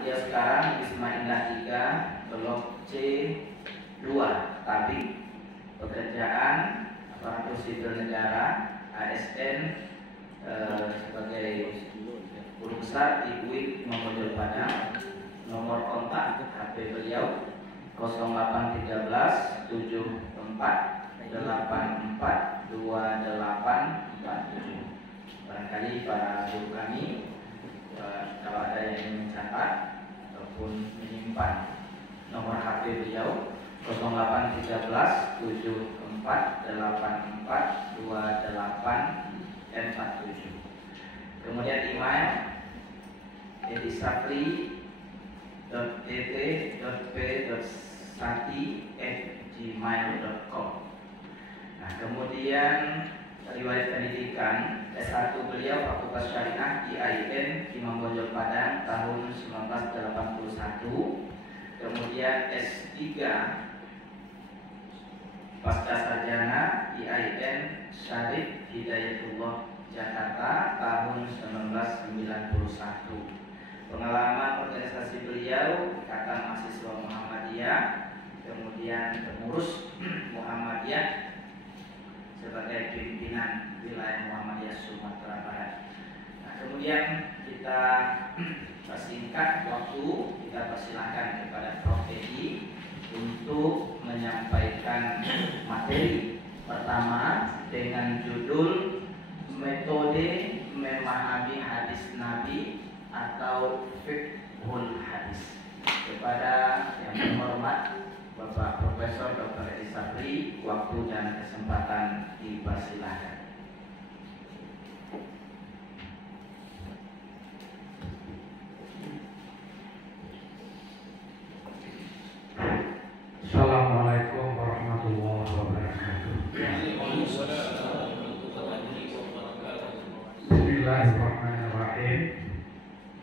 beliau sekarang Wisma Indah 3 Blok C2, tapi pekerjaan aparatur sipil negara ASN sebagai guru besar di UIN Mongojol Padang. Nomor kontak HP beliau 0813 74 84 2847. Barangkali para guru kami kalau ada yang ingin mencatat ataupun menyimpan nomor HP beliau 0813 74 84 2847. Kemudian email edisafri.pt.p.sati@gmail.com. Nah, kemudian riwayat pendidikan S1 beliau Fakultas Syariah IAIN Imam Bonjol Padang tahun 1981. Kemudian S3 Pasca Sarjana IAIN Syarif Hidayatullah Jakarta tahun 1991. Pengalaman organisasi beliau Ikatan Mahasiswa Muhammadiyah, kemudian pengurus Muhammadiyah sebagai pimpinan wilayah Muhammadiyah Sumatera Barat. Nah, kemudian kita persingkat waktu, kita persilahkan kepada Prof. Edi untuk menyampaikan materi pertama dengan judul metode memahami hadis Nabi atau fiqhul hadis. Kepada yang terhormat Bapak Profesor Dr. Edi Safri, waktu dan kesempatan dipersilahkan. Assalamualaikum warahmatullahi wabarakatuh. Bismillahirrahmanirrahim.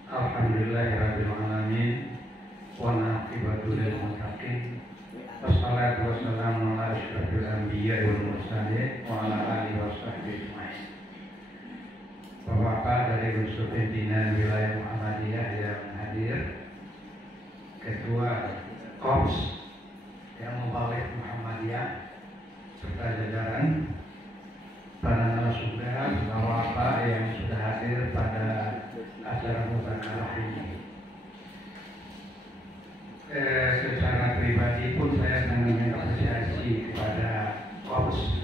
Alhamdulillahirabbil alamin. Wa aqibatu lil muttaqin. Wassalatu wassalamu ala asyrofil anbiya'i wal mursalin wa ala alihi washabbihi ajmain. Bapak-bapak dari unsur pimpinan wilayah Muhammadiyah yang hadir, Ketua Korps yang membalik Muhammadiyah serta jajaran, para narasumber, bapak-bapak yang sudah hadir pada acara mubakalah ini. Secara pribadi pun saya sangat mengapresiasi kepada Korps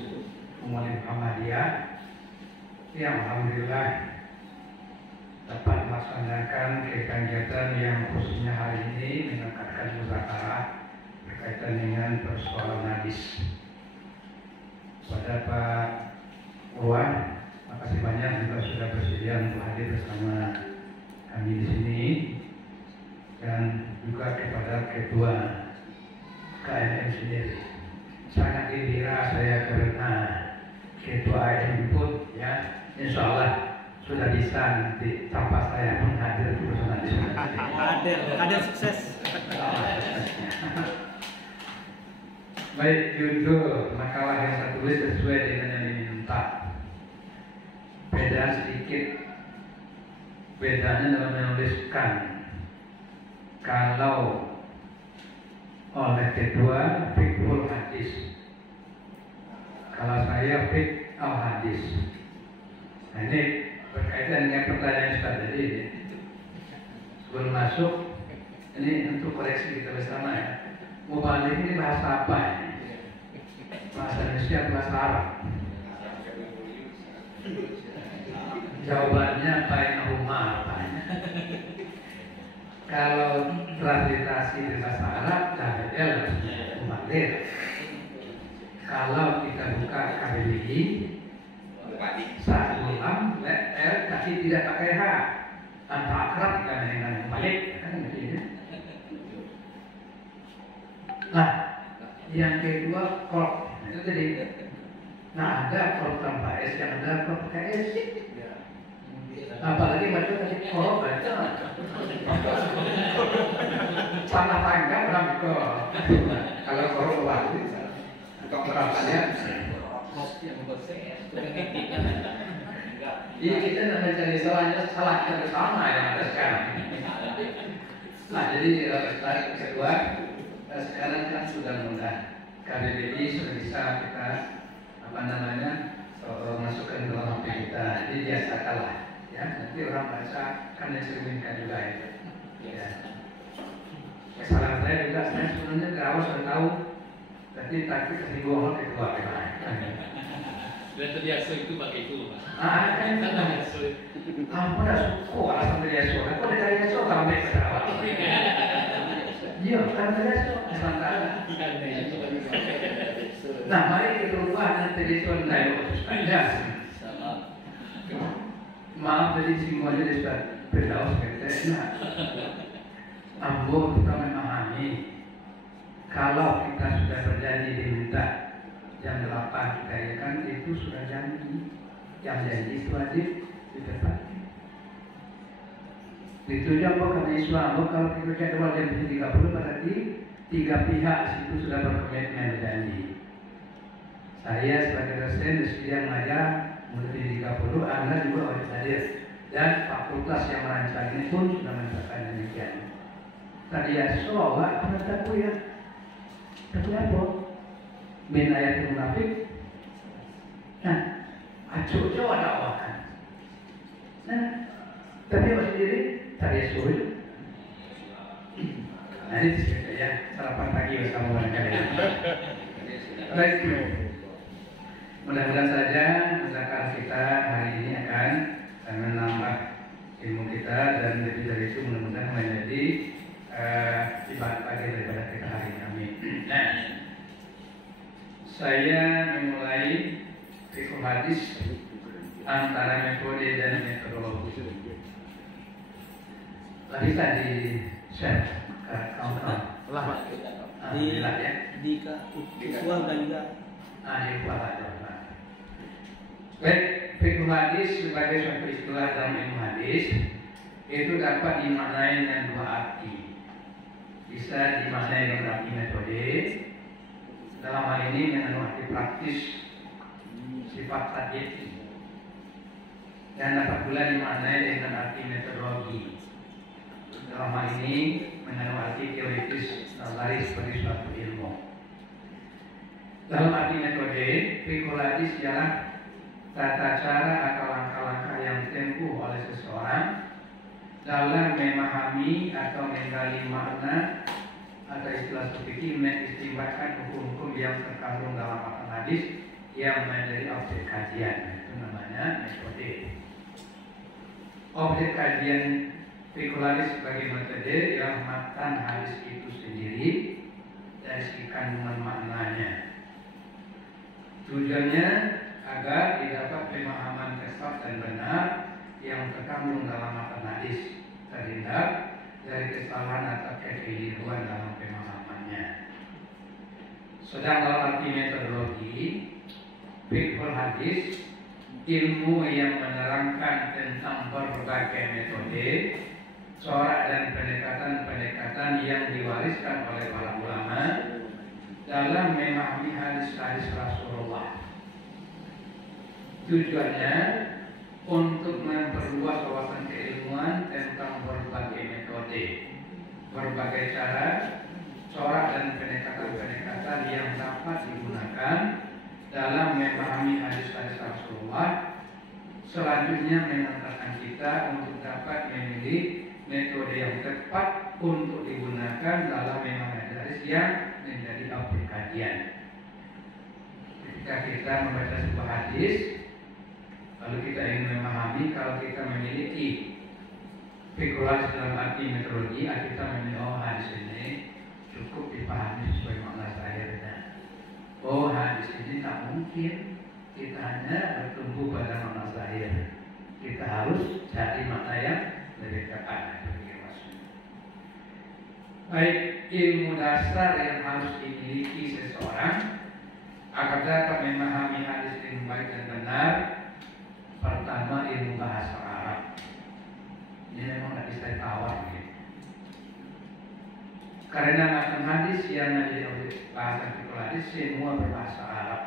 Umat Muhammadiyah yang alhamdulillah dapat melaksanakan kegiatan yang khususnya hari ini mengangkatkan muzakarah berkaitan dengan persoalan hadis. Pada Pak Irwan, makasih banyak juga sudah bersedia untuk hadir bersama kami di sini, dan juga kepada Ketua KMM sendiri. Sangat gembira saya karena Ketua KMM pun ya insya Allah sudah bisa nanti tanpa saya pun hadir bersama di sini. Hadir sukses. Baik, judul makalah yang saya tulis sesuai dengan yang diminta. Beda sedikit, bedanya dalam menuliskan. Kalau oleh kedua fiqhul hadis, kalau saya fiqh al hadis. Nah, ini berkaitan dengan pertanyaan Ustaz tadi. Sebelum masuk, ini untuk koreksi kita bersama ya. Mubalik ini bahasa apa ini? Bahasa Indonesia, bahasa Arab? Jawabannya bainahuma apa? Kalau transliterasi di bahasa Arab, jahil mubalik. Kalau kita buka KBBI, saat ulang, tapi tidak pakai H, tanpa akrab dengan mubalik, kan begini. Nah, yang kedua korp, itu tadi. Nah, ada korp tanpa S, yang ada korp pakai S. Apalagi baca tadi korp baca tanah tangga orang ke kalau korp waktu berapanya? Iya, kita nak mencari salahnya salah kita bersama yang ada sekarang. Nah, jadi slide kedua, sekarang kan sudah mudah. KBBI sudah bisa kita masukkan ke dalam HP kita. Jadi biasakanlah, ya. Nanti orang baca kan dicerminkan juga itu. Ya. Kesalahan saya juga, saya sebenarnya dari awal sudah tahu, tapi kesinggungan kedua memang. Dan terbiasa itu pakai itu, Pak. Kan ampun, dah suku alasan terbiasa. Kok dari terbiasa sampai ke awal? Iya, kan terbiasa sementara. Nah, mari kita ubah nanti di tuan saya. Maaf tadi semuanya sudah berdaus kita. Ambo kita memahami kalau kita sudah berjanji diminta jam 8 kita ya kan itu sudah janji. Yang janji itu wajib ditepati. Ditujuan Ambo kami Islam, kalau kita jadwal jam 30 berarti 3 pihak situ sudah berkomitmen berjanji. Saya sebagai dosen yang mengajar mulai 30, Anda juga wajib hadir. Dan fakultas yang merancang ini pun sudah menetapkan demikian. Tadi ya soal apa tahu ya? Tapi apa? Min ayat munafik. Nah, acuh coba dakwakan. Nah, tapi apa sendiri? Tadi ya soal. Nah, ini cerita ya sarapan pagi bersama kalian. Baik. Mudah-mudahan saja masyarakat kita hari ini akan menambah ilmu kita dan lebih dari itu mudah-mudahan menjadi ibadah pagi daripada kita hari ini. Amin. Nah, saya memulai fikih hadis antara metode dan metodologi. Bisa di share ke kawan-kawan. Alhamdulillah ya. Di keluarga juga. Di keluarga. Baik, fikih hadis sebagai suatu istilah dalam ilmu hadis itu dapat dimaknai dengan dua arti. Bisa dimaknai dengan arti metode, dalam hal ini dengan arti praktis sifat tadbir, dan dapat pula dimaknai dengan arti metodologi. Dalam hal ini mengandung arti teoritis nazaris sebagai suatu ilmu. Dalam arti metode, fikih hadis ialah tata cara atau langkah-langkah yang ditempuh oleh seseorang dalam memahami atau menggali makna atau istilah fikih mengistimbatkan hukum-hukum yang terkandung dalam matan hadis yang menjadi objek kajian. Itu namanya metode. Objek kajian fikih hadis sebagai metode yang matan hadis itu sendiri dari segi kandungan maknanya. Tujuannya agar didapat pemahaman tepat dan benar yang terkandung dalam matan hadis, terhindar dari kesalahan atau kekeliruan dalam pemahamannya. Sedang dalam arti metodologi, fikih hadis ilmu yang menerangkan tentang berbagai metode, corak dan pendekatan-pendekatan yang diwariskan oleh para ulama dalam memahami hadis-hadis Rasulullah. Tujuannya untuk memperluas wawasan keilmuan tentang berbagai metode, berbagai cara, corak dan pendekatan-pendekatan yang dapat digunakan dalam memahami hadis-hadis Rasulullah. Selanjutnya mengantarkan kita untuk dapat memilih metode yang tepat untuk digunakan dalam memahami hadis yang menjadi objek kajian. Ketika kita membaca sebuah hadis, lalu kita ingin memahami, kalau kita memiliki fikih hadis dalam arti metodologi, kita memilih hadis ini cukup dipahami sesuai makna zahirnya. Hadis ini tak mungkin kita hanya bertumbuh pada makna zahir. Kita harus cari makna yang lebih tepat. Baik, ilmu dasar yang harus dimiliki seseorang agar dapat memahami hadis dengan baik dan benar. Pertama, ilmu bahasa Arab. Ini memang tidak bisa ditawar gitu. Karena matan hadis yang menjadi bahasa fikih hadis semua berbahasa Arab.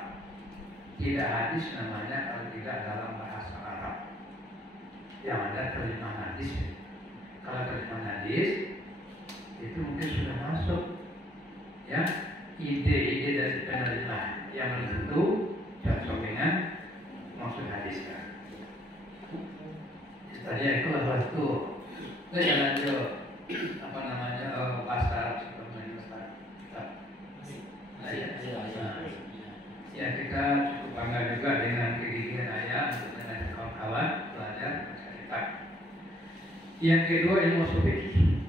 Tidak hadis namanya kalau tidak dalam bahasa Arab. Yang ada terjemahan hadis. Kalau terjemahan hadis itu mungkin sudah masuk ya ide-ide dari penerima yang belum tentu cocok dengan maksud hadis kan. Istilahnya itu adalah itu jalan apa namanya bahasa Arab seperti ya kita cukup bangga juga dengan kegigihan ayah untuk dengan kawan-kawan belajar kitab. Yang kedua ilmu ushul fikih.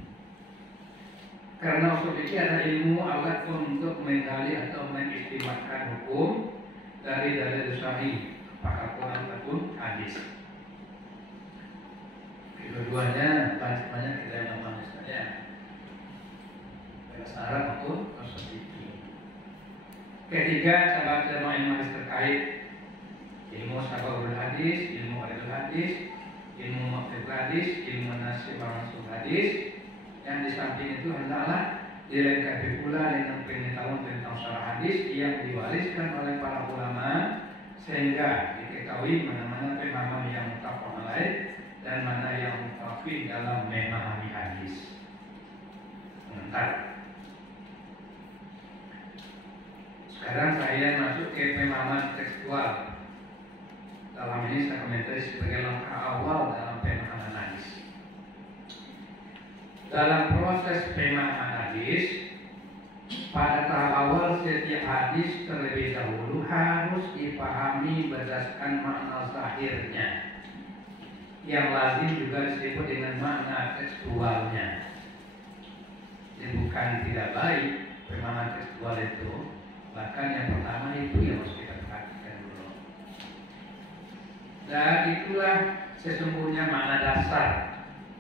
Karena ushul fikih adalah ilmu alat untuk menggali atau mengistimewakan hukum dari dalil sahih, apakah Quran ataupun hadis. Kedua-duanya banyak kita yang memahami saja. Bahasa Arab maupun ushul fikih. Ketiga, cabang-cabang ilmu hadis terkait ilmu sababul hadis, ilmu gharibul hadis, ilmu maqtubul hadis, ilmu nasib mansukh hadis. Yang di samping itu hendaklah dilengkapi pula dengan pengetahuan tentang syarah hadis yang diwariskan oleh para ulama sehingga diketahui mana-mana pemahaman yang muttafaq alaih dan mana yang mutafid dalam memahami hadis. Sebentar. Sekarang saya masuk ke pemahaman tekstual. Dalam ini saya komentari sebagai langkah awal dalam pemahaman hadis. Dalam proses pemahaman hadis, pada tahap awal setiap hadis terlebih dahulu harus dipahami berdasarkan makna zahirnya, yang lazim juga disebut dengan makna tekstualnya. Ini bukan tidak baik pemahaman tekstual itu. Bahkan yang pertama itu yang harus kita perhatikan dulu. Dan itulah sesungguhnya makna dasar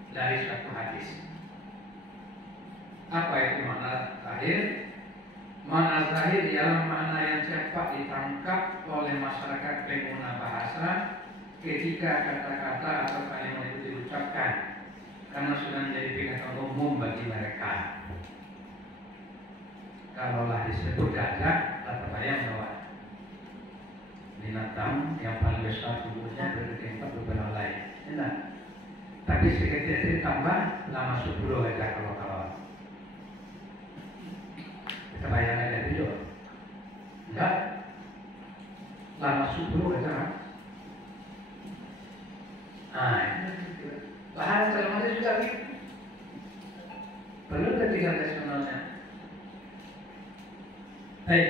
dari suatu hadis. Apa itu makna zahir? Makna zahir ialah makna yang cepat ditangkap oleh masyarakat pengguna bahasa ketika kata-kata atau kalimat itu diucapkan, karena sudah menjadi pengetahuan umum bagi mereka. Kalaulah disebut gajah, tak terbayang bahwa binatang yang paling besar tubuhnya bertempat beberapa lain. Enak. Tapi seketika ditambah lama 10 gajah kalau kita bayang aja dulu. Enggak. Lama 10 gajah. Bahasa dalam juga gitu. Perlu ketiga rasionalnya. Baik,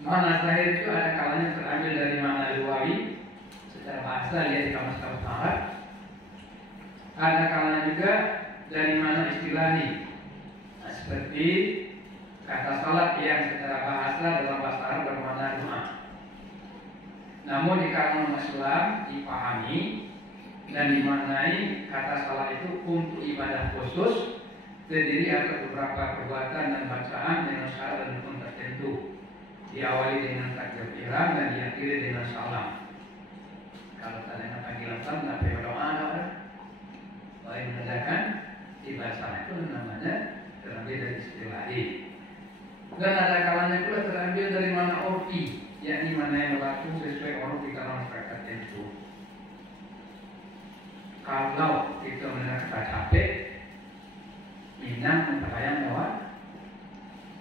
makna zahir itu ada kalanya terambil dari makna lugawi secara bahasa lihat di kamus-kamus Arab. Ada kalanya juga dari makna istilahi, seperti kata salat yang secara bahasa dalam bahasa Arab bermakna doa. Namun di kalangan Islam dipahami dan dimaknai kata salat itu untuk ibadah khusus, terdiri atas beberapa perbuatan dan bacaan dengan syarat dan hukum tertentu. Diawali dengan takbir ihram dan diakhiri dengan salam. Kalau tanya panggilan salam, tapi berdoa ada. Baik menandakan ibadah itu namanya terambil dari istilahi. Dan ada kalanya pula terambil dari mana urfi, yakni mana yang berlaku sesuai uruf di kalangan masyarakat tertentu. Kalau kita mendengar kata capek, Minang memperbayang bahwa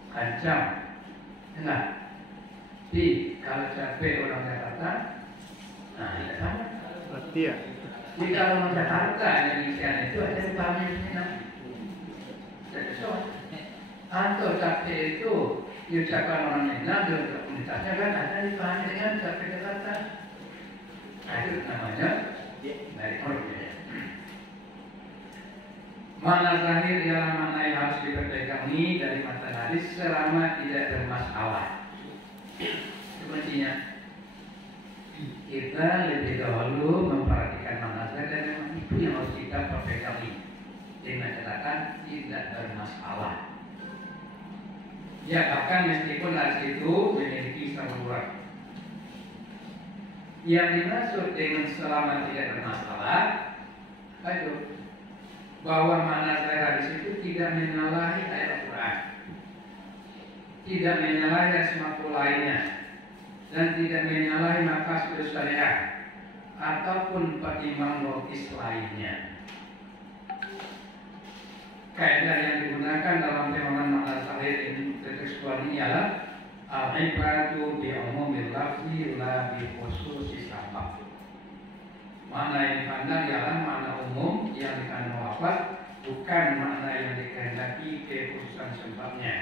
kancam, enggak. Tapi kalau capek orang Jakarta, tidak sama. Berarti ya. Jadi kalau orang Jakarta yang isian itu ada yang pahami Minang. Jadi atau capek itu diucapkan orang Minang di komunitasnya kan ada dipahami dengan capek Jakarta. Nah itu namanya dari orangnya. Makna zahir ialah makna yang harus diperpegangi dari matan hadis selama tidak bermasalah. Itu kuncinya. Kita lebih dahulu memperhatikan makna zahir dan memang itu yang harus kita perpegangi dengan catatan tidak bermasalah. Ya bahkan meskipun hadis itu memiliki saluran. Yang dimaksud dengan selama tidak bermasalah, apa itu? Bahwa makna zahir hadis itu tidak menyalahi ayat Al-Quran, tidak menyalahi ayat makhluk lainnya, dan tidak menyalahi maqasid syariah ataupun pertimbangan logis lainnya. kaidah yang digunakan dalam pemahaman makna zahir tekstual ini adalah al-ibratu bi umumil lafzi la bi khususi sabab. Makna yang dipandang ialah makna umum yang dikandung lafaz, bukan makna yang dikehendaki kekhususan sebabnya.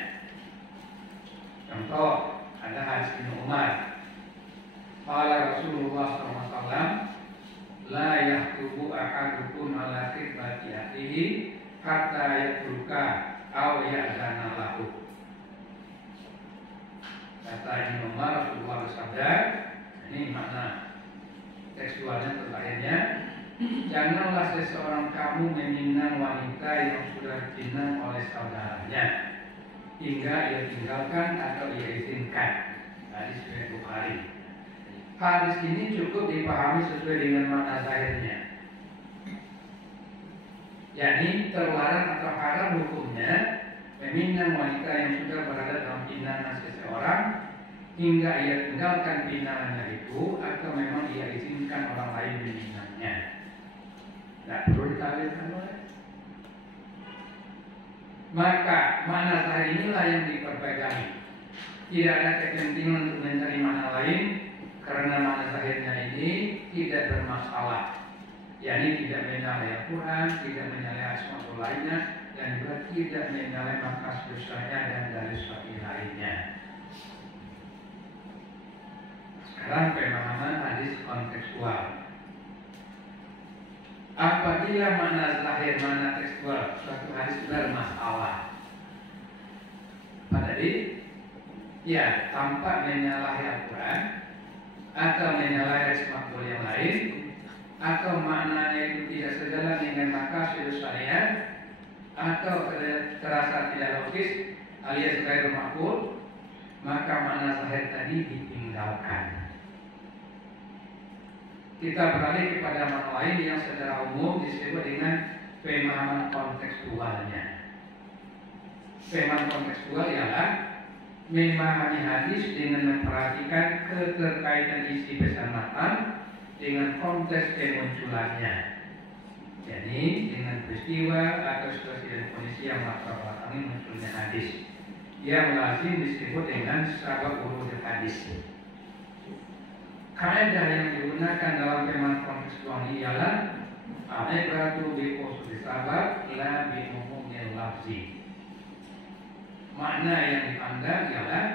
Contoh, ada hadis Ibnu Umar. Qala Rasulullah SAW, la yahtubu ahadukum ala khitbati akhihi hatta yatruka aw ya'zana lahu. Kata Ibnu Umar, Rasulullah bersabda, ini makna tekstualnya terakhirnya, janganlah seseorang kamu meminang wanita yang sudah dipinang oleh saudaranya hingga ia tinggalkan atau ia izinkan. Hadis riwayat Bukhari. Hadis ini cukup dipahami sesuai dengan makna zahirnya, yakni terlarang atau haram hukumnya meminang wanita yang sudah berada dalam pinangan seseorang hingga ia tinggalkan pinangannya itu atau memang ia izinkan orang lain meminangnya. Tidak perlu ditawilkan oleh. Maka makna zahir inilah yang diperpegangi. Tidak ada kepentingan untuk mencari makna lain karena makna zahirnya ini tidak bermasalah, yakni tidak menyalahi Al-Quran, tidak menyalahi asma lainnya, dan juga tidak menyalahi makas dosanya dan dari syar'i lainnya. Sekarang pemahaman hadis kontekstual. Apabila makna zahir, makna tekstual suatu hadis bermasalah, apa tadi? Ya, tanpa menyalahi Al-Quran atau menyalahi hadis makbul yang lain, atau maknanya itu tidak sejalan dengan maqasid syariat, atau terasa tidak logis alias ghair makbul, maka makna zahir tadi ditinggalkan. Kita beralih kepada makna lain yang secara umum disebut dengan pemahaman kontekstualnya. Pemahaman kontekstual ialah memahami hadis dengan memperhatikan keterkaitan isi pesan matan dengan konteks kemunculannya, yakni dengan peristiwa atau situasi dan kondisi yang melatar belakangi munculnya hadis, yang lazim disebut dengan sabab urut hadis. Kaidah yang digunakan dalam pemahaman kontekstual ini ialah al-ibratu bi khususi sabab la bi umumil lafzi. Makna yang dipandang ialah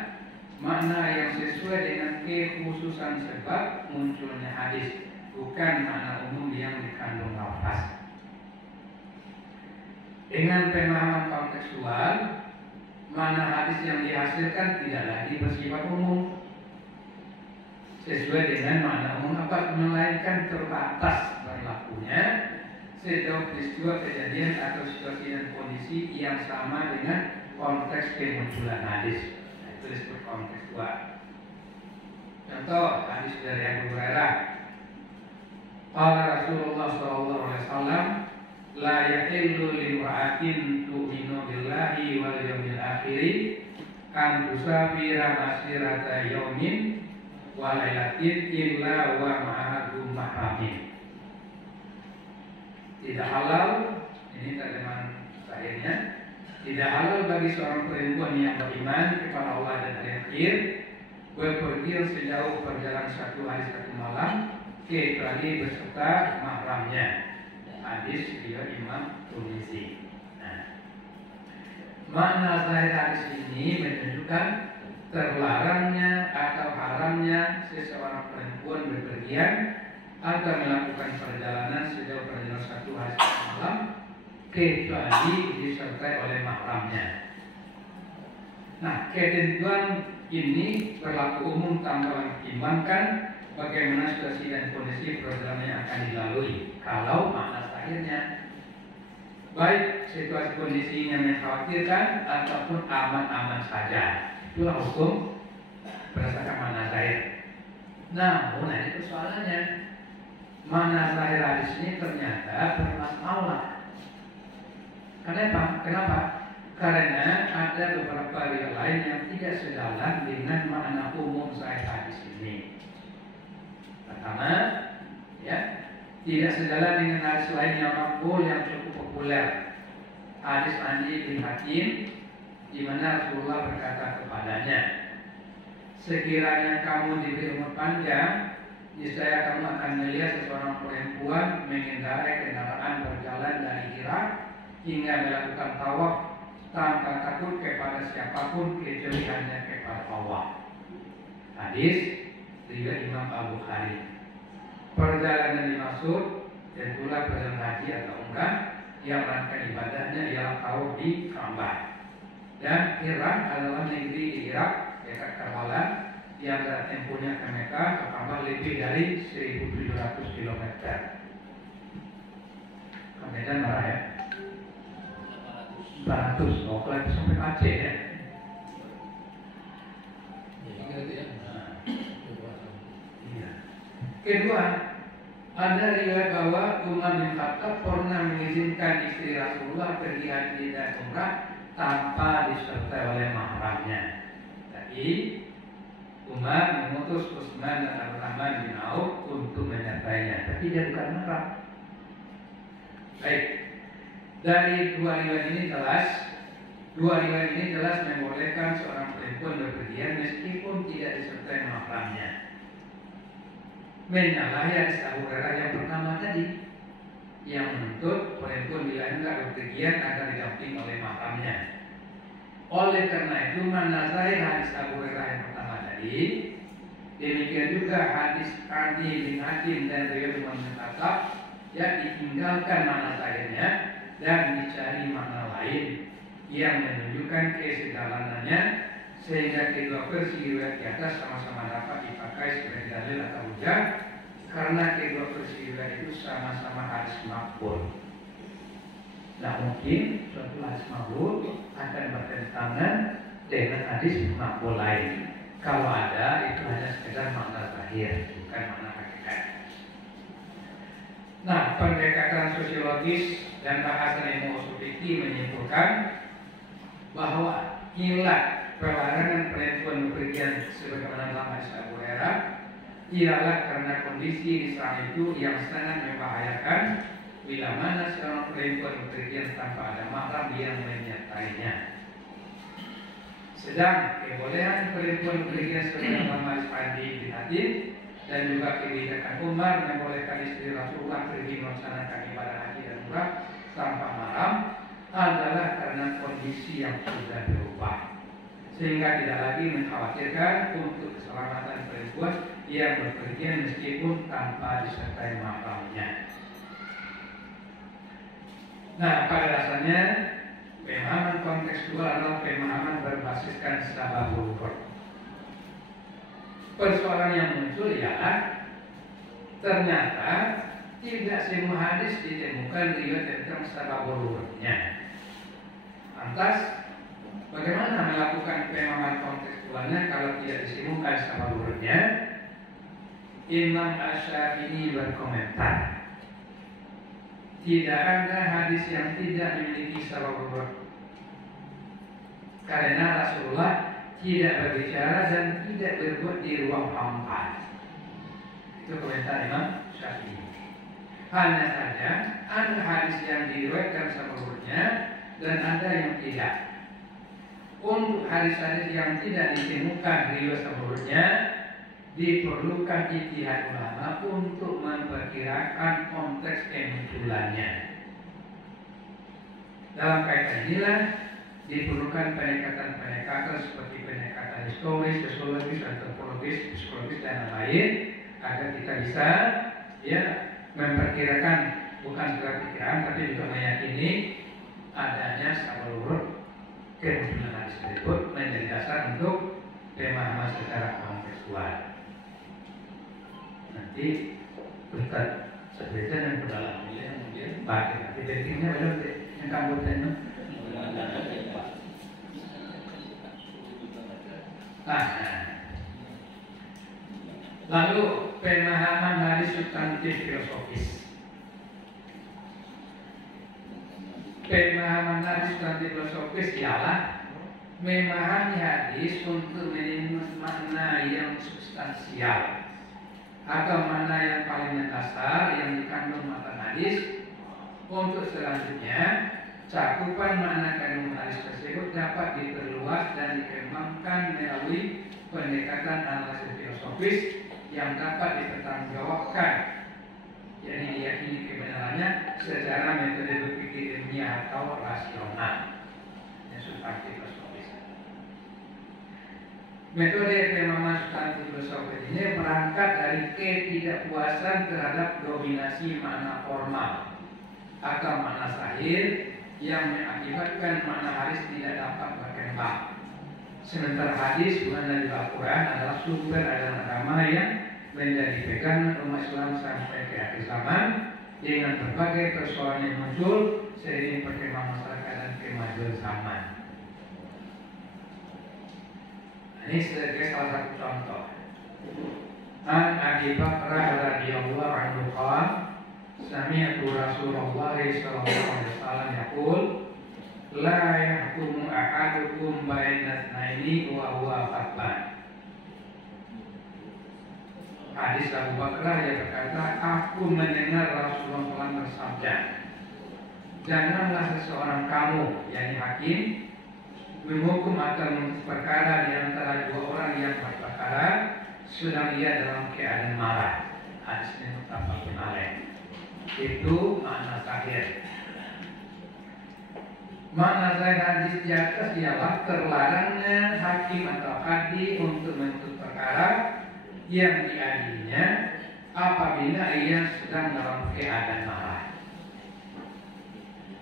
makna yang sesuai dengan kekhususan sebab munculnya hadis, bukan makna umum yang dikandung lafaz. Dengan pemahaman kontekstual, makna hadis yang dihasilkan tidak lagi bersifat umum sesuai dengan makna umum apa, melainkan terbatas berlakunya sejauh peristiwa kejadian atau situasi dan kondisi yang sama dengan konteks kemunculan hadis. Itu disebut kontekstual. Contoh hadis dari Abu Hurairah. Qala Rasulullah sallallahu alaihi wasallam, la yahillu limra'atin tu'minu billahi wal yawmil akhir an tusafira masirata yaumin wa lailatin illa wa ma'ahum mahramin. Tidak halal, ini terjemahan sahihnya, tidak halal bagi seorang perempuan yang beriman kepada Allah dan hari akhir berpergian sejauh perjalanan satu hari satu malam kecuali beserta mahramnya. Hadis riwayat Imam Tirmizi. Nah, makna zahir hadis ini menunjukkan terlarangnya atau haramnya seseorang perempuan berpergian atau melakukan perjalanan sejauh perjalanan satu hari satu malam kecuali disertai oleh mahramnya. Nah, ketentuan ini berlaku umum tanpa mempertimbangkan bagaimana situasi dan kondisi perjalanan yang akan dilalui. Kalau makna zahirnya baik situasi kondisinya mengkhawatirkan ataupun aman-aman saja, itulah hukum berdasarkan makna zahir. Namun ini persoalannya, makna zahir hadis ini ternyata bermasalah. Kenapa? Karena ada beberapa riwayat lain yang tidak sejalan dengan makna umum zahir hadis ini. Pertama, ya, tidak sejalan dengan hadis lain yang makbul yang cukup populer. hadis Adi bin Hatim, di mana Rasulullah berkata kepadanya, sekiranya kamu diberi umur panjang, niscaya kamu akan melihat seseorang perempuan mengendarai kendaraan berjalan dari Irak hingga melakukan tawaf tanpa takut kepada siapapun kecuali hanya kepada Allah. Hadis riwayat Imam Al-Bukhari. Perjalanan dimaksud tentulah perjalanan haji atau umrah yang rangkaian ibadahnya ialah tawaf di Ka'bah. Dan Irak adalah negeri di Irak dekat Karbala yang jarak tempuhnya ke Mekah ke Ka'bah lebih dari 1.700 km. Ke Medan marah ya? 400, mau ke sampai Aceh ya? Iya. Kedua, ada riwayat bahwa Umar bin Khattab pernah mengizinkan istri Rasulullah pergi haji dan umrah tanpa disertai oleh mahramnya. Tapi Umar mengutus Utsman dan Abdurrahman bin Auf untuk menyertainya, tapi dia bukan mahram. Baik, dari dua riwayat ini jelas membolehkan seorang perempuan berpergian meskipun tidak disertai mahramnya. Menyalahi hadis Abu Hurairah yang pertama tadi, yang menuntut perempuan bila hendak berpergian agar didampingi oleh mahramnya. Oleh karena itu, mana zahir hadis Abu Hurairah yang pertama tadi, demikian juga hadis Adi bin Hatim dan riwayat Umar bin Khattab, yang ditinggalkan mana zahirnya dan dicari makna lain yang menunjukkan kesedarannya, sehingga kedua versi riwayat di atas sama-sama dapat dipakai sebagai dalil atau hujah, karena kedua versi riwayat itu sama-sama hadis maqbul. Nah, mungkin suatu hadis maqbul akan bertentangan dengan hadis maqbul lain. Kalau ada, itu hanya sekedar makna zahir, bukan makna hakikat. Nah, pendekatan sosiologis dan bahasan ilmu usul fikih menyimpulkan bahwa ilat pelarangan perempuan bepergian sebagaimana dalam hadis Abu Hurairah ialah karena kondisi di saat itu yang sangat membahayakan bila mana seorang perempuan bepergian tanpa ada mahram yang menyertainya. Sedang kebolehan perempuan bepergian sebagaimana dalam hadis Adi bin Hatim dan juga kebijakan Umar membolehkan istri Rasulullah pergi melaksanakan ibadah haji dan umrah tanpa mahram adalah karena kondisi yang sudah berubah, sehingga tidak lagi mengkhawatirkan untuk keselamatan perempuan yang berpergian meskipun tanpa disertai mahramnya. Nah, pada dasarnya pemahaman kontekstual adalah pemahaman berbasiskan sababul wurud. Persoalan yang muncul ialah ternyata tidak semua hadis ditemukan riwayat tentang sababul wurudnya. Lantas, bagaimana melakukan pemahaman kontekstualnya kalau tidak ditemukan sababul wurudnya? Imam Asy-Syafi'i berkomentar, tidak ada hadis yang tidak memiliki sababul wurud, karena Rasulullah tidak berbicara dan tidak berbuat di ruang hampa. Itu komentar Imam Syafi'i. Hanya saja ada hadis yang diriwayatkan sababulnya dan ada yang tidak. Untuk hadis-hadis yang tidak ditemukan riwayat sababulnya, diperlukan ijtihad ulama untuk memperkirakan konteks kemunculannya. Dalam kaitan inilah diperlukan pendekatan-pendekatan seperti pendekatan historis, sosiologis, antropologis, psikologis dan lain agar kita bisa memperkirakan bukan sekedar pikiran tapi juga meyakini adanya sababul wurud kemunculan hadis tersebut menjadi dasar untuk pemahaman secara kontekstual. Nanti Ustaz sebetulnya yang berdalam ini kemudian pakai nanti pentingnya belum yang kamu tanya. Lalu pemahaman hadis substantif filosofis. Pemahaman hadis substantif filosofis ialah memahami hadis untuk menemukan makna yang substansial atau makna yang paling mendasar yang dikandung matan hadis, untuk selanjutnya cakupan makna kandungan hadis tersebut dapat diperluas dan dikembangkan melalui pendekatan analisis filosofis yang dapat dipertanggungjawabkan, yakni diyakini kebenarannya secara metode berpikir ilmiah atau rasional, yang substantif filosofis. Metode pemahaman substantif filosofis ini berangkat dari ketidakpuasan terhadap dominasi makna formal atau makna zahir yang mengakibatkan makna hadis tidak dapat berkembang. Sementara hadis makna di Al-Quran adalah sumber ajaran agama yang menjadi pegangan umat Islam sampai ke akhir zaman dengan berbagai persoalan yang muncul seiring perkembangan masyarakat dan kemajuan zaman. Ini sebagai salah satu contoh. An Abi Bakrah radhiyallahu anhu qala sami'tu Rasulullah sallallahu alaihi wasallam yaqul la yahkumu ahadukum baina tsnaini wa huwa khatban. Hadis Abu Bakrah yang berkata, aku mendengar Rasulullah SAW bersabda, janganlah seseorang kamu, yakni hakim, menghukum atau memutus perkara di antara dua orang yang berperkara sedang ia dalam keadaan marah. Hadis ini muttafaqun alaih. Itu makna zahir. Makna zahir hadis di atas ialah terlarangnya hakim atau qadhi untuk menuntut perkara yang diadilinya apabila ia sedang dalam keadaan marah.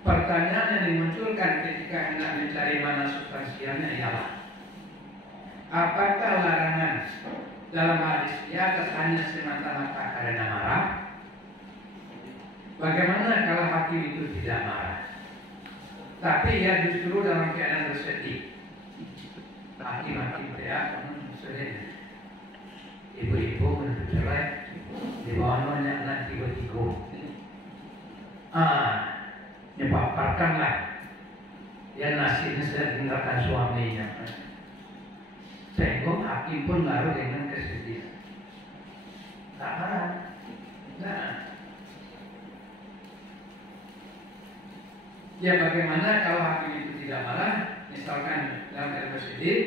Pertanyaan yang dimunculkan ketika hendak mencari mana substansialnya ialah, apakah larangan dalam hadis di atas hanya semata-mata karena marah? Bagaimana kalau hakim itu tidak marah, tapi ia justru dalam keadaan bersedih? Hakim-hakim dia sedih. Ibu-ibu menuntut cerai di bawah anak tiba-tiba. Nyepaparkanlah ya nasibnya sudah tinggalkan suaminya. Sehingga hakim pun larut dengan kesedihan. Tak marah. Nah, ya bagaimana kalau hakim itu tidak marah? Misalkan dalam keadaan bersedih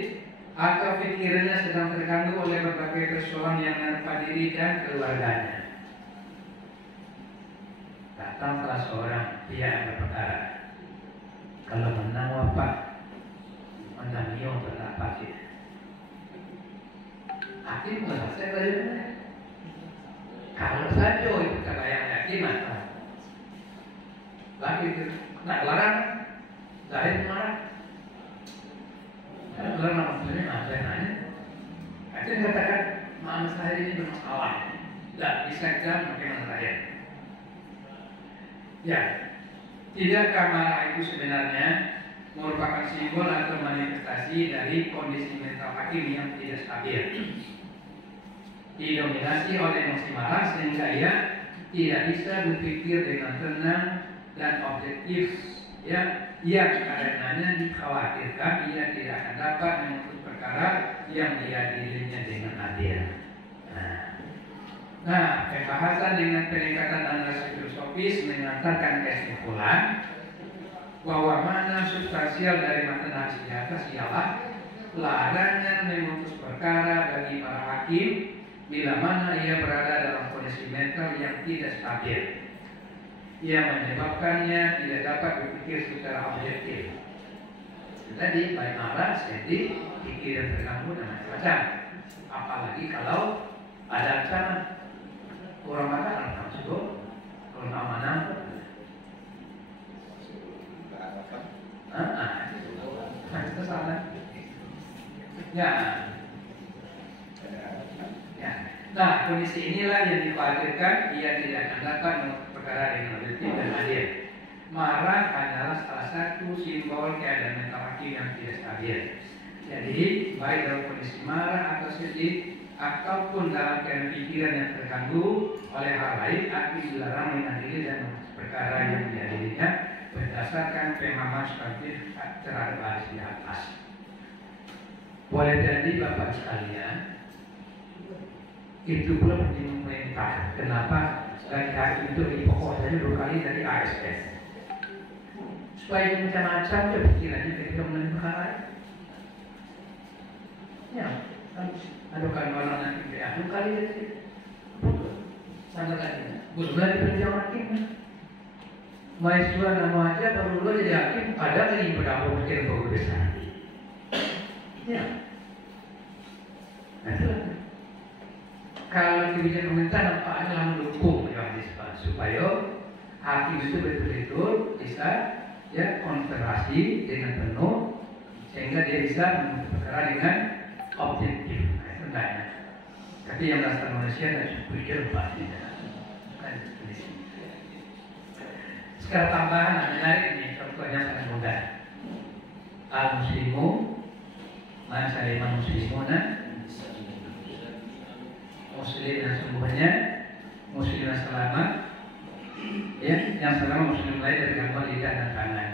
atau pikirannya sedang terganggu oleh berbagai persoalan yang menimpa diri dan keluarganya. Datang salah seorang pihak yang berperkara, kalau menang wafat, menang nyo berdapat sih. Hakim selesai bagaimana? Kalau saja itu kata yang hakim mata, lagi itu nak larang, zahir marah. Kalau maksudnya ada yang nanya, akhirnya katakan makna zahir ini bermasalah, tidak bisa jam bagaimana zahir. Ya, tidakkah marah itu sebenarnya merupakan simbol atau manifestasi dari kondisi mental hakim yang tidak stabil, didominasi oleh emosi marah sehingga ia tidak bisa berpikir dengan tenang dan objektif, ya, yang karenanya dikhawatirkan ia tidak akan dapat memutus perkara yang diadilinya dengan adil. Nah, pembahasan dengan pendekatan analisis filosofis mengantarkan kesimpulan bahwa makna substansial dari makna hadis di atas ialah larangan memutus perkara bagi para hakim bila mana ia berada dalam kondisi mental yang tidak stabil, yang menyebabkannya tidak dapat berpikir secara objektif. Tadi baik marah, sedih, pikiran terganggu dan macam-macam. Apalagi kalau ada ancaman. Orang mana orang tersebut, orang mana? Itu salah. Ya. Nah, kondisi inilah yang dikhawatirkan ia tidak akan dapat menutup perkara dengan objektif dan adil. Marah hanyalah salah satu simbol keadaan mental hakim yang tidak stabil. Jadi, baik dalam kondisi marah atau sedih, ataupun dalam keadaan pikiran yang terganggu oleh hal lain, hakim dilarang mengadili dan memutus perkara yang diadilinya berdasarkan pemahaman substantif terhadap hadis di atas. Boleh jadi Bapak sekalian, itu pula pemerintah. Kenapa dari hakim itu di pokok saja 2 kali dari ASN? supaya macam-macam dia pikirannya ketika mengenai perkara. Ya, ada kan orang nanti anu kali itu, sama kali. Bukan dipercaya hakim. Mahasiswa nama aja baru lo jadi hakim, ada lagi berapa pikir bahwa besar. Ya, nah, kalau kebijakan pemerintah nampaknya mendukung ya supaya hakim itu betul-betul bisa ya konsentrasi dengan penuh sehingga dia bisa memutuskan perkara dengan objektif. Nah, itu tanya. Tapi yang dasar manusia tidak berpikir pasti kan di sini. Sekarang tambahan menarik ini contohnya sangat mudah. Al-muslimu man salima muslimuna, muslim yang sungguhnya muslim yang selamat, ya, yang selamat muslim lain dari gangguan lidah dan tangan.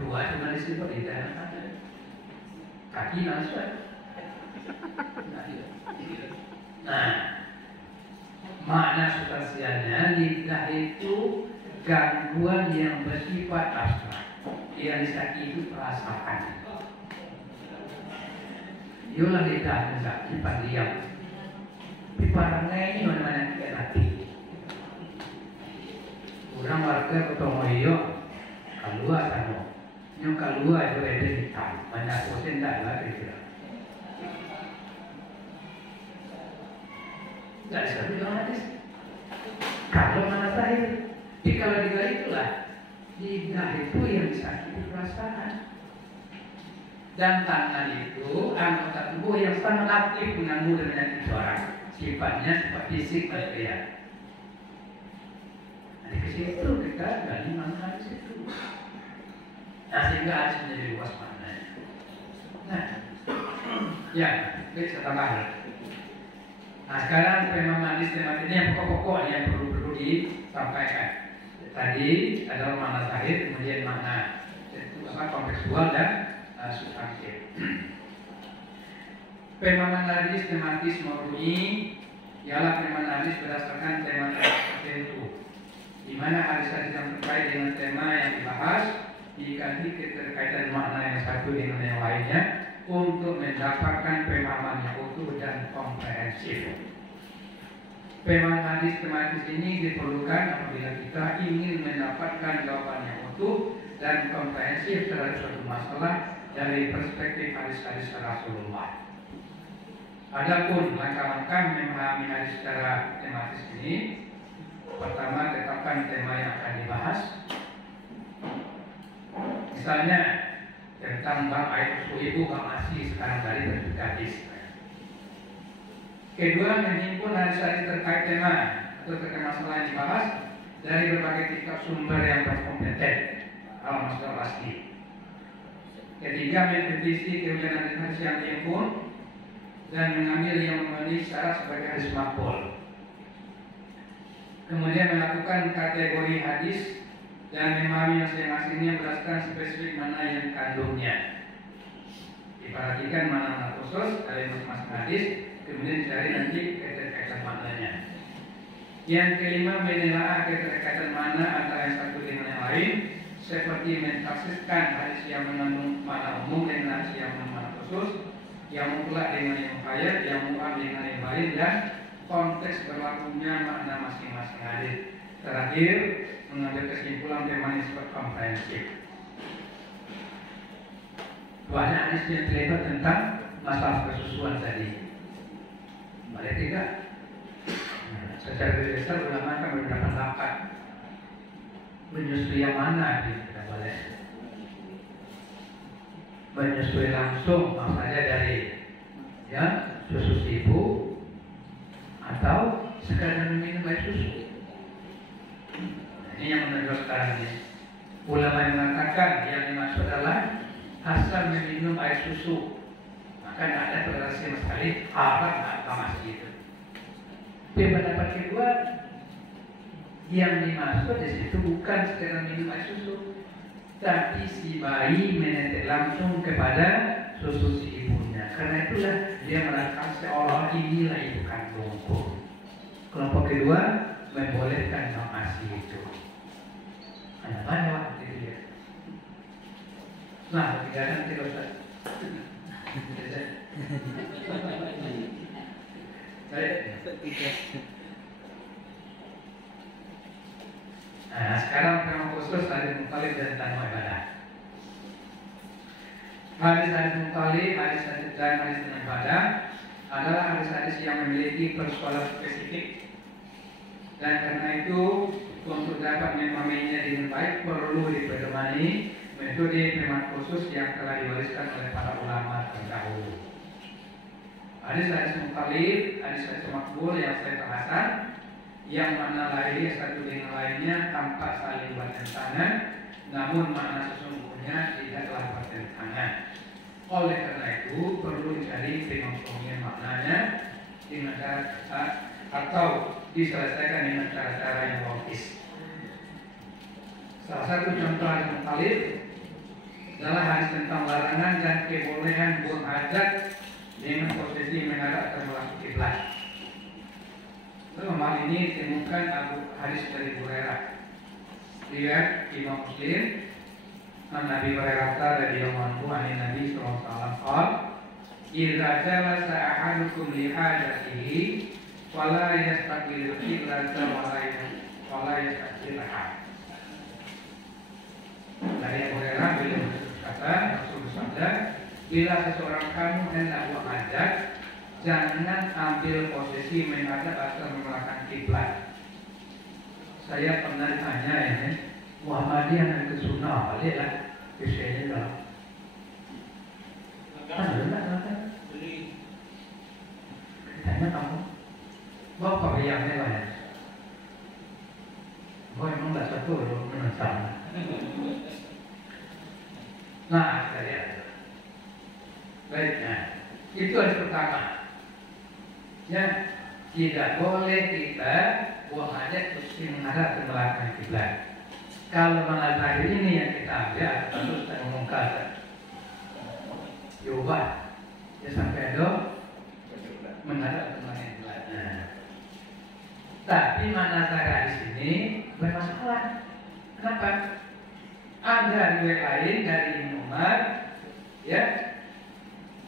Luar cuma disebut lidah dan tangan, kaki langsung. Nah, makna substansialnya lidah itu gangguan yang bersifat abstrak, yang disakiti itu perasaan. Yolah lidah sakit diam. Piparannya ini mana-mana tidak hati. Orang warga ketemu iyo keluar sama, yang keluar itu ada hitam, banyak posen tak lah kira. Tidak disebut dalam hadis. Kalau mana terakhir, kalau lidah itulah lidah itu yang disakiti perasaan. Dan tangan itu anggota tubuh yang sangat aktif mengganggu dan menyakiti orang. Sifatnya sifat fisik material. Nah, ke situ kita gali makna di situ. Nah, sehingga harus menjadi luas maknanya. Nah, ya, bisa tambah. Nah, sekarang tema manis ini yang pokok-pokok yang perlu disampaikan. Tadi adalah makna zahir, kemudian makna kontekstual dan substantif. Pemahaman hadis tematis murni ialah pemahaman hadis berdasarkan tema tertentu, di mana hadis-hadis yang terkait dengan tema yang dibahas diganti keterkaitan makna yang satu dengan yang lainnya untuk mendapatkan pemahaman yang utuh dan komprehensif. Pemahaman hadis tematis ini diperlukan apabila kita ingin mendapatkan jawaban yang utuh dan komprehensif terhadap suatu masalah dari perspektif hadis-hadis Rasulullah. Adapun langkah-langkah memahami hadis secara tematis ini, pertama tetapkan tema yang akan dibahas. Misalnya tentang bab ayat usul ibu bab masih sekarang dari bentuk hadis. Kedua, menghimpun hadis-hadis terkait tema atau terkait masalah yang dibahas dari berbagai kitab sumber yang berkompeten. Al-Masdar Asli. Ketiga, mengkritisi kehujanan hadis yang dihimpun dan mengambil yang memenuhi syarat sebagai hadis maqbul. Kemudian melakukan kategori hadis dan memahami masing-masingnya berdasarkan spesifik mana yang kandungnya. Diperhatikan mana khusus dari masing-masing hadis, kemudian dicari nanti keterkaitan maknanya. Yang kelima, menelaah keterkaitan mana antara yang satu dengan yang lain, seperti mentafsirkan hadis yang mengandung makna umum dengan hadis yang mengandung makna khusus, yang mutlak dengan yang muqayyad, yang mu'am dengan yang lain, dan konteks berlakunya makna masing-masing hadis. Terakhir, mengambil kesimpulan tema yang sifat komprehensif. Banyak hadis yang terlibat tentang masalah kesusuan tadi. Boleh tidak? Secara dasar ulama akan berpendapat menyusui yang mana tidak boleh. Menyusui langsung maksudnya dari ya susu ibu atau sekadar minum air susu. Ini yang menurut sekarang ini. Ulama yang mengatakan yang dimaksud adalah asal meminum air susu, maka tidak ada toleransi sama sekali haram atau masih itu. Pendapat kedua, yang dimaksud di situ bukan sekedar minum air susu, tapi si bayi menetes langsung kepada susu si ibunya. Karena itulah dia merasakan seolah inilah ibu kandungku. Kelompok kedua membolehkan non-asi itu. Anak mana Pak? Gitu ya. Nah, tinggalkan tidak usah. Baik. Nah, sekarang tema khusus hadis Muttalib dan Tanwa Ibadah. Hadis-hadis Muttalib, hadis-hadis dan hadis Tanwa Ibadah adalah hadis-hadis yang memiliki persoalan spesifik, dan karena itu untuk dapat memahaminya dengan baik perlu dipedomani metode primat khusus yang telah diwariskan oleh para ulama terdahulu. Hadis-hadis Muttalib, hadis-hadis makbul yang saya bahasan, yang makna lahirnya satu dengan lainnya tanpa saling bertentangan, namun makna sesungguhnya tidaklah bertentangan. Oleh karena itu perlu dicari pengembangan maknanya dengan cara atau diselesaikan dengan cara-cara yang logis. Salah satu contoh hadis Muttalib adalah hadis tentang larangan dan kebolehan buang hajat dengan posisi menghadap ke belakang kiblat. Dalam hal ini ditemukan hadis dari Hurairah, riwayat Imam Muslim, an Nabi Hurairah radhiyallahu anhu an Nabi sallallahu alaihi wasallam qala idza jalasa ahadukum li hajatihi fala yastaqbil qiblata wala yastaqbilha. Dari Hurairah beliau berkata, Rasul bersabda, bila seseorang kamu hendak buang hajat, jangan ambil posisi menghadap atau mengarahkan kiblat. Saya pernah tanya ya, Muhammadiyah yang ke sunnah, balik lah, biasanya dah. Ada. Tanya kamu, bapak yang ni lah ya. Kau memang tak satu, memang sama. Nah, saya baiknya itu yang pertama. Ya, tidak boleh kita buang hajat terus menghadap ke belakang kiblat. Kalau menghadap ini yang kita ambil, terus kita mengungkap. Ubah, ya sampai do menghadap ke belakang kiblat. Nah, tapi mana cara di sini bermasalah. Kenapa? Ada riwayat lain dari Ibnu Umar, ya.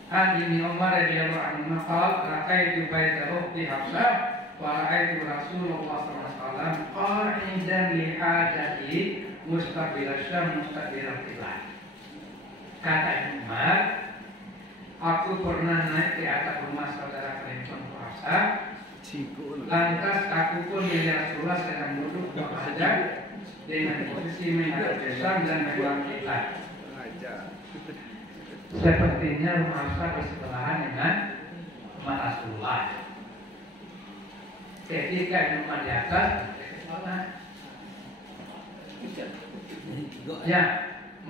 An Ibnu Umar radhiyallahu anhu qala ra'aitu baita ukhti Hafsah wa ra'aitu Rasulullah sallallahu alaihi wasallam qa'idan li hajati mustaqbil asy-syam mustaqbil qiblah. Kata Ibnu Umar, aku pernah naik di atap rumah saudara perempuan Hafsah. Lantas aku pun melihat Rasulullah sedang duduk berhajat dengan posisi menghadap Syam dan menghadap kiblat. Sepertinya rumah Hafsah bersebelahan dengan rumah Rasulullah. Ketika rumah di atas, ya,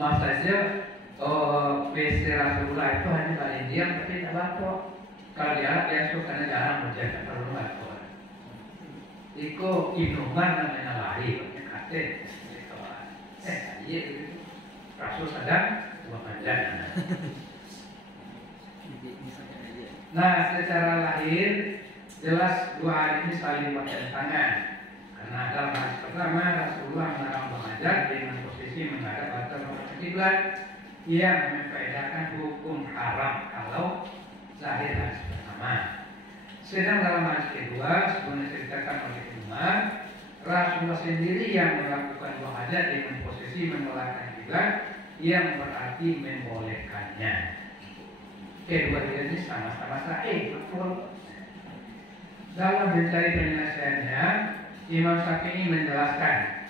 maaf saja, WC Rasulullah itu hanya paling diam tapi tidak batuk. Kalau di Arab dia suka jarang menjaga perlu batuk. Iko Ibnu Umar namanya lahir, kate. Iya, Rasul sadar dua panjang. Nah, secara lahir jelas dua hal ini saling bertentangan. Karena dalam hadis pertama Rasulullah melarang menghadap dengan posisi menghadap atau menghadap kiblat yang memfaedakan hukum haram kalau zahir hadis pertama. Sedang dalam hadis kedua sebelum diceritakan oleh Umar, Rasulullah sendiri yang melakukan hajat dengan posisi menolakkan kiblat yang berarti membolehkannya. Kedua ini sama-sama sahih, betul. Dalam mencari penyelesaiannya, Imam Syafi'i menjelaskan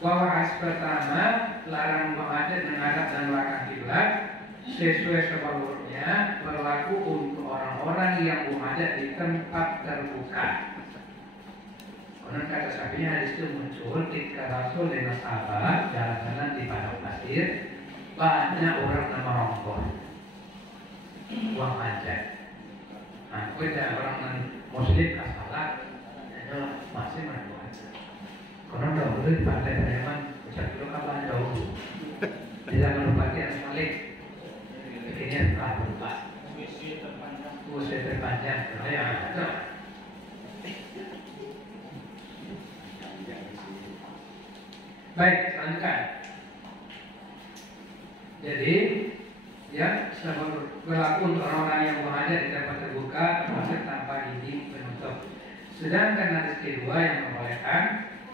bahwa hadis pertama larang menghadap menghadap dan belakang kiblat sesuai sebelumnya berlaku untuk orang-orang yang menghadap di tempat terbuka. Konon kata Syafi'i hadis itu muncul ketika Rasul dan sahabat jalan-jalan di padang pasir, banyak orang nama rombong buang hajat. Nah, kita orang Muslim kasalah, masih mana buang hajat. Konon dahulu di pantai Preman, ucap dulu kapan dahulu. Tidak melupakan yang balik. Akhirnya telah berubah. Usia terpanjang, ya ada. Baik, lanjutkan. Jadi, ya, berlaku untuk orang-orang yang menghadap di tempat terbuka, termasuk tanpa dinding penutup. Sedangkan hadis kedua yang membolehkan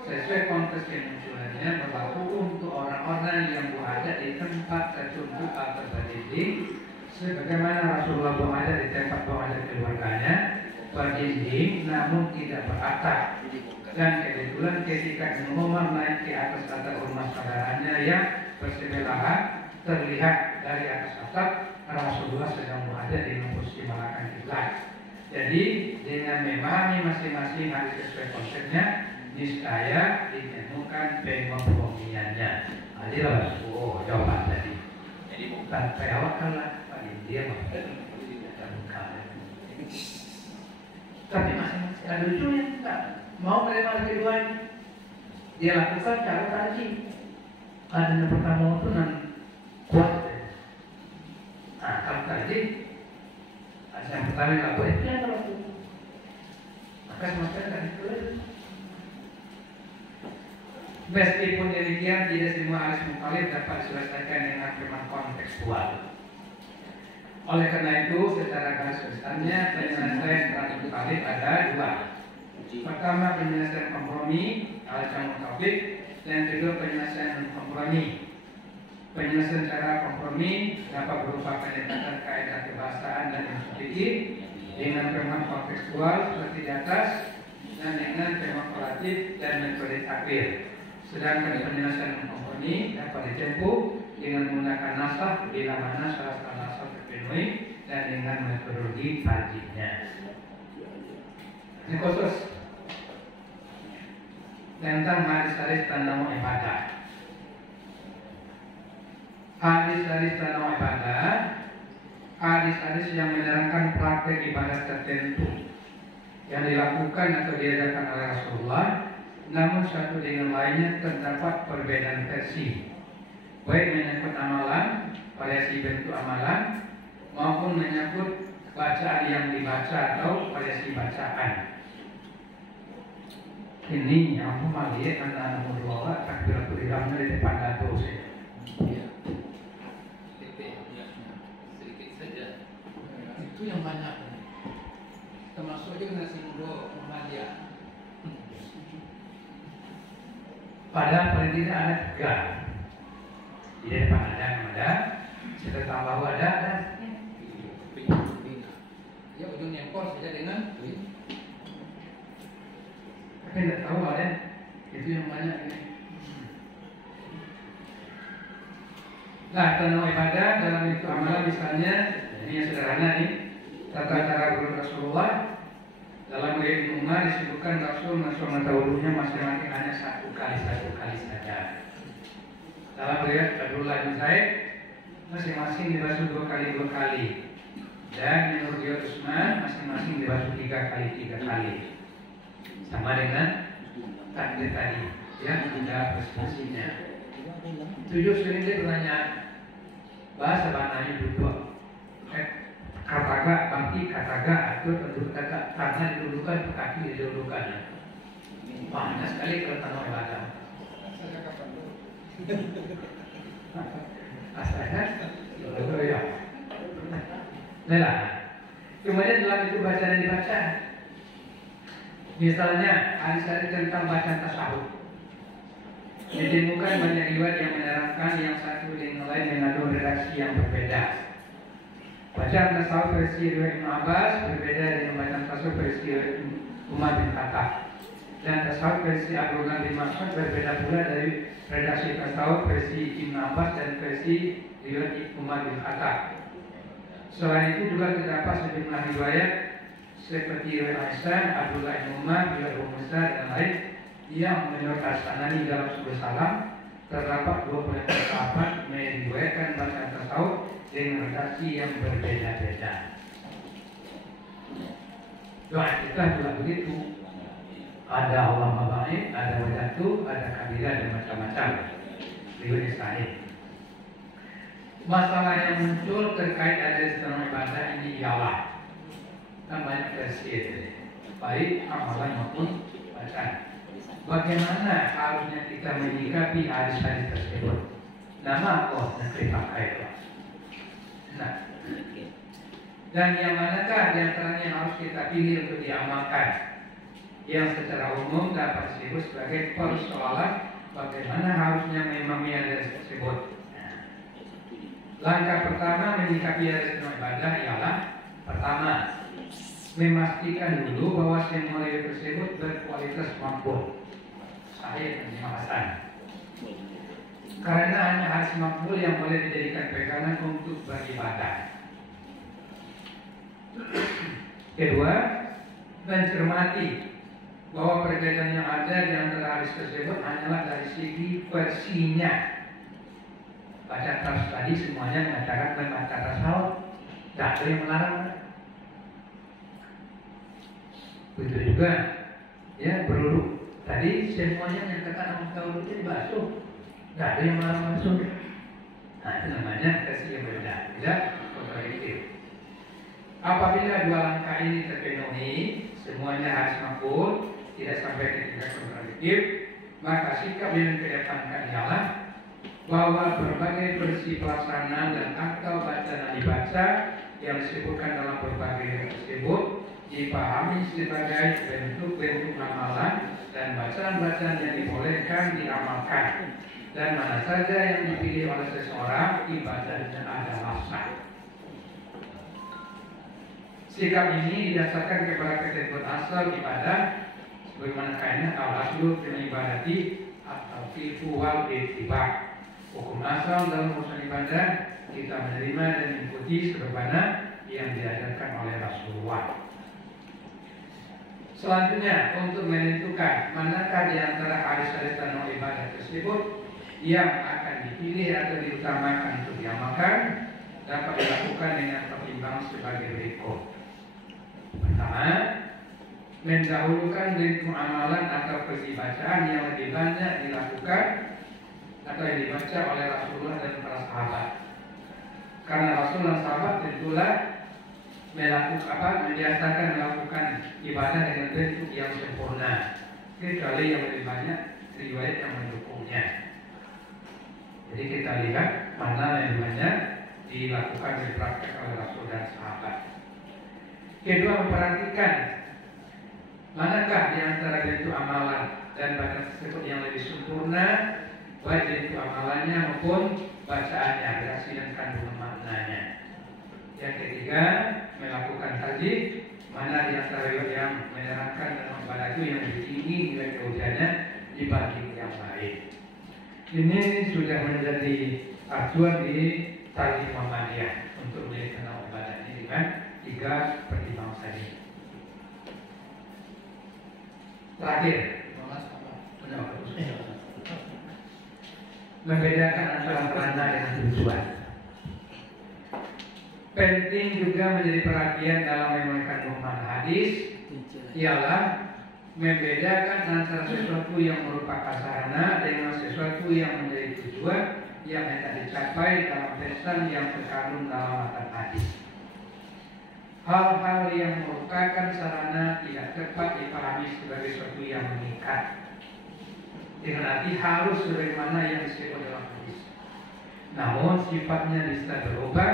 sesuai konteks kemunculannya berlaku untuk orang-orang yang menghadap di tempat tertutup atau berdinding, sebagaimana Rasulullah menghadap di tempat menghadap keluarganya berdinding namun tidak beratap. Dan kebetulan ketika Umar naik ke atas atap rumah saudaranya yang bersebelahan, terlihat dari atas atap Rasulullah sedang berada di posisi belakang kiblat. Jadi dengan memahami masing-masing hadis sesuai konsepnya, niscaya ditemukan pengobroliannya. Adilah, jawaban tadi. Jadi bukan perawatkanlah pada dia tapi masing-masing ada lucunya, tak mau menerima kedua ini. Dia lakukan cara tadi. Ada yang pertama itu kuat. Nah, kalau tadi yang pertama yang lakukan itu yang lakukan. Maka semacam tadi itu. Meskipun demikian, tidak semua hadis mukhalif dapat diselesaikan dengan firman kontekstual. Oleh karena itu, secara garis besarnya penyelesaian terhadap mukhalif ada dua. Pertama, penyelesaian kompromi al-jamu tauhid, dan kedua penyelesaian kompromi. Penyelesaian cara kompromi dapat berupa pendekatan kaidah kebahasaan dan institusi dengan firman kontekstual seperti di atas dan dengan firman kolatif dan metode takwil. Sedangkan penyelesaian kompromi dapat ditempuh dengan menggunakan nasah bila mana syarat nasah terpenuhi dan dengan metodologi tarjihnya. Ini khusus tentang hadis-hadis tentang ibadah. Hadis-hadis tentang ibadah, hadis-hadis yang menerangkan praktek ibadah tertentu yang dilakukan atau diadakan oleh Rasulullah, namun satu dengan lainnya terdapat perbedaan versi, baik menyangkut amalan, variasi bentuk amalan, maupun menyangkut bacaan yang dibaca atau variasi bacaan. Ini yang melihat anak-anak muda takbiratul ihramnya di depan dato saya. Sedikit saja. Itu yang banyak. Termasuk juga nasi muda Muhammadiyah. Padahal paling tidak ada tiga. Di depan ada, kita tambah ada. Ya ujung nyempol saja dengan tapi tidak tahu ada itu yang banyak ini. Nah, tentang ibadah dalam itu amalan misalnya ini yang sederhana nih, tata cara guru Rasulullah dalam riwayat Umar disebutkan Rasul melaksanakan wudunya masing-masing hanya satu kali saja. Dalam riwayat Abdullah bin Zaid masing-masing dibasuh 2 kali. Dan menurut riwayat Utsman masing-masing dibasuh 3 kali. Sama dengan takdir tadi, ya, tidak persisinya. Tujuh sering dia bertanya bahasa bananya duduk, kataga, bangki kataga, atau tunduk kata, tangan didudukan, kaki didudukan. Banyak sekali kalau tanah ibadah. Asalnya, ya. Nah, kemudian dalam itu baca dan dibaca. Misalnya hadis-hadis tentang bacaan tasawuf, ditemukan banyak riwayat yang menerangkan yang satu dengan lain mengandung redaksi yang berbeda. Bacaan tasawuf versi riwayat Ibnu Abbas berbeda dengan bacaan tasawuf versi Umar bin Khattab, dan tasawuf versi Abdullah bin Mas'ud berbeda pula dari redaksi tasawuf versi Ibnu Abbas dan versi riwayat Umar bin Khattab. Selain itu juga terdapat sejumlah riwayat seperti riwayat Aisyah, Abdullah bin Umar, riwayat Abu Musa dan lain yang menurut As-Sanani dalam sebuah salam terdapat 20 sahabat meriwayatkan bacaan tasawuf dengan redaksi yang berbeda-beda. Doa kita juga begitu. Ada Allah Mabaid, ada Wadatu, ada Kabira dan macam-macam riwayat sahih. Masalah yang muncul terkait ada setengah ibadah ini ialah kan banyak versi itu, baik amalan maupun bacaan. bagaimana harusnya kita menyikapi hadis-hadis tersebut. Nama Allah negeri pakai. Nah, dan yang manakah di antaranya yang harus kita pilih untuk diamalkan? Yang secara umum dapat disebut sebagai persoalan bagaimana harusnya memahami hadis tersebut. Langkah pertama menyikapi hadis ibadah ialah pertama, memastikan dulu bahwa semua hadis tersebut berkualitas makbul, sahih dan hasan. Karena hanya hadis makbul yang boleh dijadikan pegangan untuk beribadah. Kedua, mencermati bahwa perbedaan yang ada di antara hadis tersebut hanyalah dari segi versinya. Baca tas tadi semuanya mengatakan membaca tasawuf, tidak ada yang melarang. Begitu juga, ya berurut. Tadi semuanya menyatakan kalau itu dibasuh, tidak ada yang melarang basuh. Nah itu namanya versi yang berbeda, tidak kontradiktif. Apabila dua langkah ini terpenuhi, semuanya harus makbul, tidak sampai ke tingkat kontradiktif, maka sikap yang dikedepankan ialah bahwa berbagai versi pelaksanaan dan akal baca dan dibaca yang disebutkan dalam berbagai tersebut dipahami sebagai bentuk-bentuk amalan dan bacaan-bacaan yang dibolehkan diamalkan, dan mana saja yang dipilih oleh seseorang ibadahnya adalah sah. Sikap ini didasarkan kepada ketentuan asal ibadah sebagaimana kaidah al-aslu fil ibadati at-tawqifu wal ittiba'. Hukum asal dalam urusan ibadah kita menerima dan mengikuti sebagaimana yang diajarkan oleh Rasulullah. Selanjutnya, untuk menentukan manakah di antara hadis-hadis tentang ibadah tersebut yang akan dipilih atau diutamakan untuk diamalkan, dapat dilakukan dengan pertimbangan sebagai berikut. Pertama, mendahulukan bentuk amalan atau versi bacaan yang lebih banyak dilakukan atau yang dibaca oleh Rasulullah dan para sahabat. Karena Rasul dan sahabat tentulah membiasakan melakukan ibadah dengan bentuk yang sempurna, kecuali yang lebih banyak riwayat yang mendukungnya. Jadi kita lihat mana yang banyak dilakukan dipraktek oleh Rasul dan sahabat. Kedua, memperhatikan manakah di antara bentuk amalan dan bacaan tersebut yang lebih sempurna, baik bentuk amalannya maupun bacaannya, berhasil dan kandungan maknanya. Yang ketiga, melakukan tajdid, mana di antara yang menerangkan dalam ibadah itu yang lebih tinggi nilai kehujaannya dibanding yang lain. Ini sudah menjadi acuan di tajdid Muhammadiyah untuk melihat tentang ibadah ini dengan 3 pertimbangan tadi. Terakhir, membedakan antara makna dengan tujuan. Penting juga menjadi perhatian dalam memahami makna hadis ialah membedakan antara sesuatu yang merupakan sarana dengan sesuatu yang menjadi tujuan yang hendak dicapai dalam pesan yang terkandung dalam matan hadis. Hal-hal yang merupakan sarana tidak tepat dipahami sebagai sesuatu yang mengikat, dengan arti harus sebagaimana yang disebut dalam hadis. Namun sifatnya bisa berubah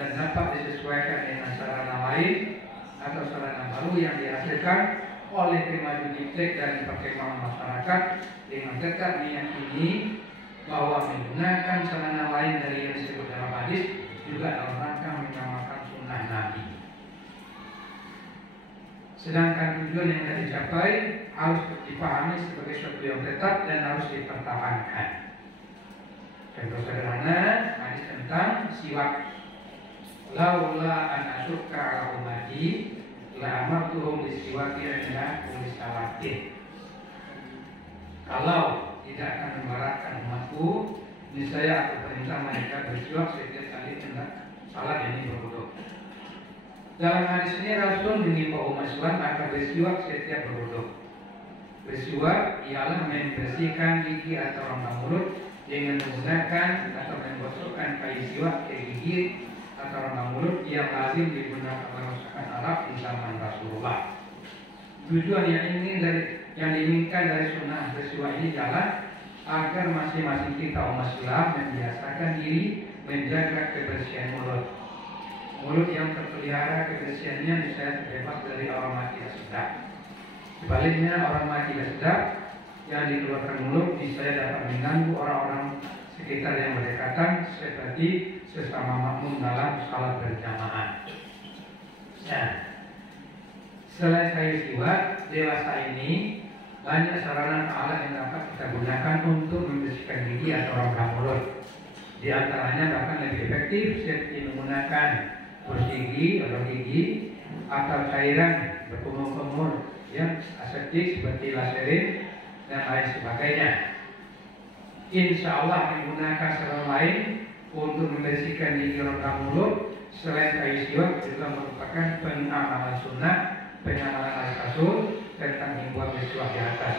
dan dapat disesuaikan dengan sarana lain atau sarana baru yang dihasilkan oleh kemajuan iptek dan perkembangan masyarakat, dengan tetap meyakini bahwa menggunakan sarana lain dari yang disebut dalam hadis juga dalam rangka mengamalkan sunnah Nabi. Sedangkan tujuan yang akan dicapai harus dipahami sebagai sesuatu yang tetap dan harus dipertahankan. Contoh sederhana hadis tentang siwak. Laula an asyukka ala ummati la amartuhum bisiwaki inda kulli salatin. Kalau tidak akan membaratkan umatku, niscaya aku perintah mereka bersiwak setiap kali hendak salat ini berwudu. Dalam hadis ini Rasul mengimbau umat Islam agar bersiwak setiap berwudu. Bersiwak ialah membersihkan gigi atau rongga mulut dengan menggunakan atau menggosokkan kayu siwak ke gigi atau rongga mulut yang lazim digunakan oleh masyarakat Arab di zaman Rasulullah. Tujuan yang Yang diinginkan dari sunnah peristiwa ini adalah agar masing-masing kita umat Islam membiasakan diri menjaga kebersihan mulut. Mulut yang terpelihara kebersihannya bisa terbebas dari aroma tidak sedap. Sebaliknya aroma tidak sedap yang dikeluarkan mulut bisa dapat mengganggu orang-orang sekitar yang berdekatan seperti sesama makmum dalam salat berjamaah. Nah, selain peristiwa dewasa ini banyak sarana alat yang dapat kita gunakan untuk membersihkan gigi atau rongga mulut. Di antaranya bahkan lebih efektif seperti menggunakan kursi gigi atau cairan berkumur-kumur yang aseptik seperti laserin dan lain sebagainya. Insya Allah menggunakan sarana lain untuk membersihkan gigi rongga mulut selain kayu siwak juga merupakan pengamalan sunnah, pengamalan al-rasul tentang himbauan peristiwa di atas,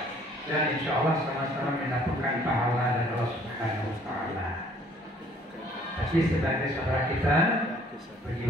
dan insya Allah sama-sama mendapatkan pahala dari Allah Subhanahu wa Ta'ala. Tapi sebagai saudara kita bagi